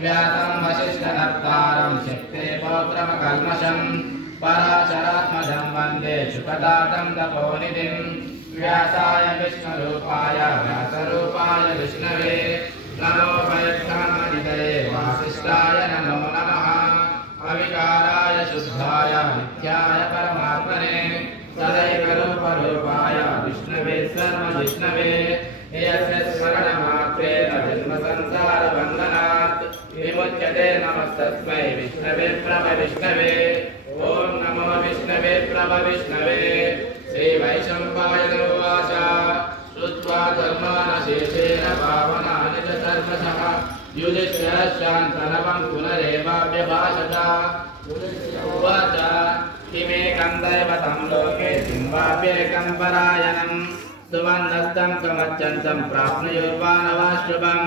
व्यासं वसिष्ठनप्तारं शक्ते पौत्रमकल्मषं पराशरात्मजं वन्दे शुकदातं तपोनिधिं व्यासाय विष्णुरूपाय व्यासरूपाय विष्णवे नमो वैष्णवनिधये वासिष्ठाय नमो नमः अविकाराय शुद्धाय नित्याय परमात्मने सदैवरूपरूपाय विष्णवे सर्वविष्णवे यस्य स्मरणमात्रेण जन्मसंसारबन्धनात् विमुच्यते नमस्तस्मै विष्णवे प्रभविष्णवे ॐ नमो विष्णवे प्रभविष्णवे श्रीवैशम्पायन उवाच श्रुत्वा धर्मानशेषेण पावनानि च सर्वशः युधिष्ठिरः शान्तनवं पुनरेवाभ्यभाषत उवाच किमेकं दैवतं लोके किं परायणं सुमन्दस्तं कमच्चन्तं प्राप्नुयुर्वानवाशुभं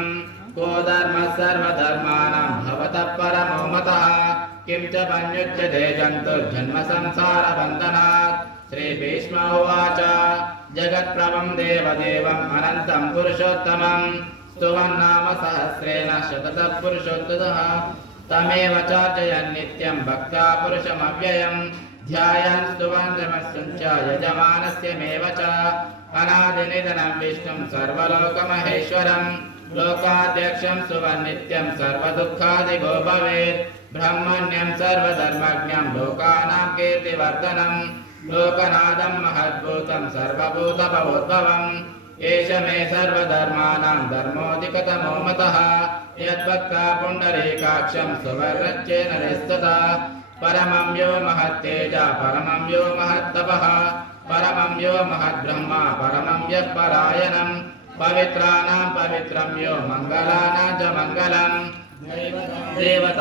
को धर्मः सर्वधर्माणां भवतः परमो मतः किं च मन्युच्यते जन्तुर्जन्मसंसारबन्धनात् श्रीभीष्म उवाच जगत्प्रभं देवदेवम् अनन्तं पुरुषोत्तमं स्तुवन्नाम सहस्रेण शततः पुरुषोत्तमः तमेव चार्चयन् नित्यं भक्त्या पुरुषमव्ययम् ध्यायान् स्तुवन् रमस्सञ्च यजमानस्यमेव च अनादिनिधनं विष्णुं सर्वलोकमहेश्वरं लोकाध्यक्षं स्तुवन् नित्यं सर्वदुःखादिगो भवेत् ब्रह्मण्यं सर्वधर्मज्ञं लोकानां कीर्तिवर्धनं लोकनाथं महद्भूतं सर्वभूतभवोद्भवम् एष मे सर्वधर्माणां धर्मोऽधिकतमो मतः यद्भक्ता पुण्डरीकाक्षं सुवर्णच्चेन निस्तता परमं यो महत्तेज परमं यो महत्तपः परमं यो महद्ब्रह्मा परमं यः परायणं पवित्राणां पवित्रं यो मङ्गलानां च मङ्गलं देवता